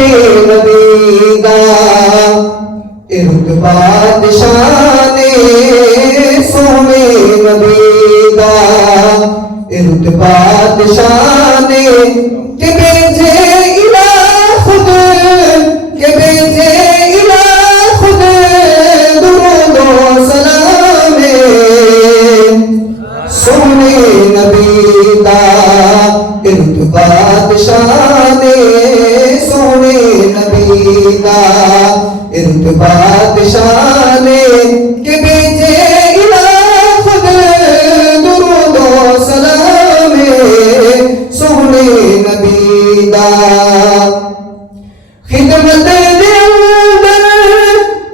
سونے نبی دا ارتباط شان سونے نبی دا ارتباط شان کہ بھیجے الہ خود کہ بھیجے الہ خود درود و سلام سونے نبی دا ارتباط شان سونے نبی دا ارتباط شان کہ بھیجے الہ خود درود و سلام سونے نبی دا خدمت دے اندر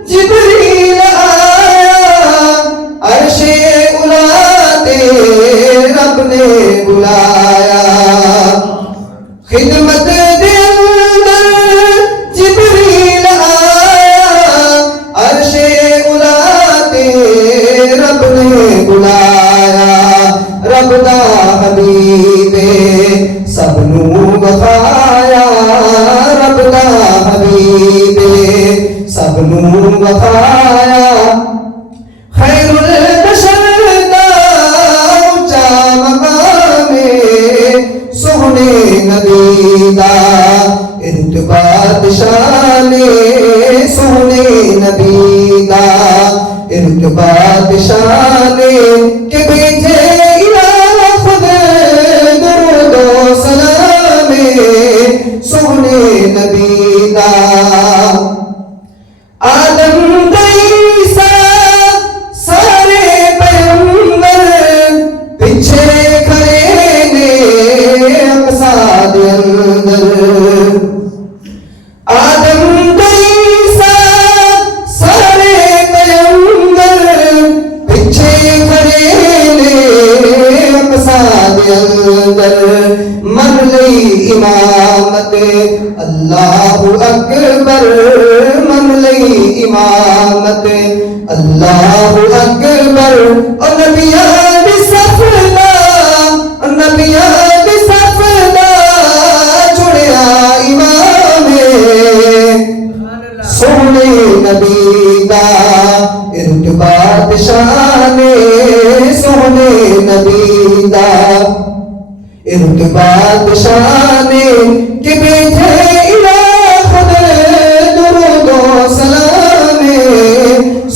جبریل آیا عرش اولا تے رب نے بلایا خدمت دے اندر جبریل آیا عرش اولا تے رب نے بلایا رب دا حبیب سب نو بخایا رب دا حبیب سب نو بخایا خیر البشر دا اونچا مقام سونے نبی دا ارتباط شان سونے نبی دا ارتباط شان کہ بھیجے الہ خود درود و سلام سونے نبی دا آدم عیسیٰ سارے پیغمبر پیچھے کھڑے نے اقصیٰ دے اندر آدم عیسیٰ سارے پیغمبر پیچھے کھڑے نے اقصیٰ دے اندر من لئی امامت اللہ اکبر من لئی امامت اللہ اکبر اور نبیان دی صف دا نبیان دی صف دا جڑیا امام سونے نبی دا ارتباط شان سونے نبی دا ارتباط شان کہ بھیجے الہ خود درود و سلام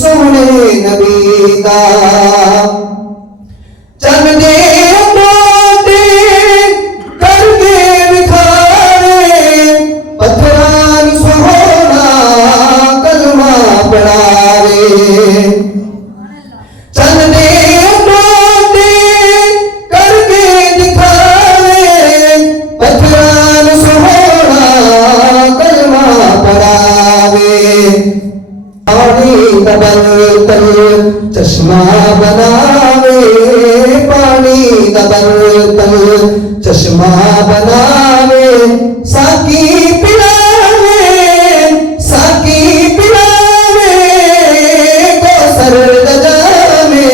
سونے نبی دا چند موتے کر کے بکھارے پتھران سہونا کلمہ پڑھارے چند موتے کر کے دکھارے پتھران سہونا کلمہ پڑھاوے پانی دا برتن چشمہ بناوے پانی دا برتن چشمہ بناوے ساکی پلاوے کوثر دا جامے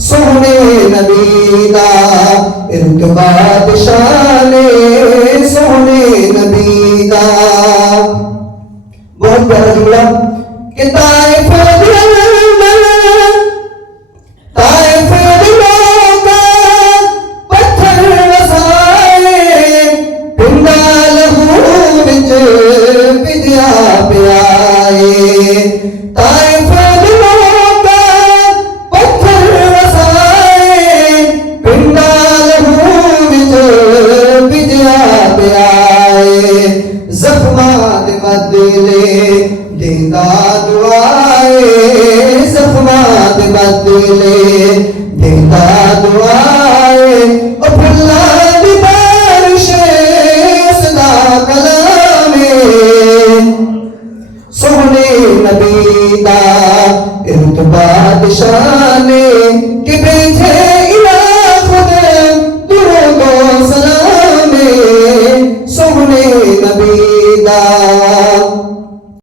سونے نبی دا ارتباط شان سونے نبی دا بہت پیارا جملہ کہ طائف دلوں کا پتھر وسائے پنڈا لہو وچ پجیا پیائے طائف دلوں کا پتھر وسائے پنڈا لہو وچ پجیا پیائے زخمات بدلے دیتا دعائے زخمات بدلے دیتا دعائے اور پھلا دی بارش اسدا کلام سونے نبی دا ارتباط شان کہ بھیجے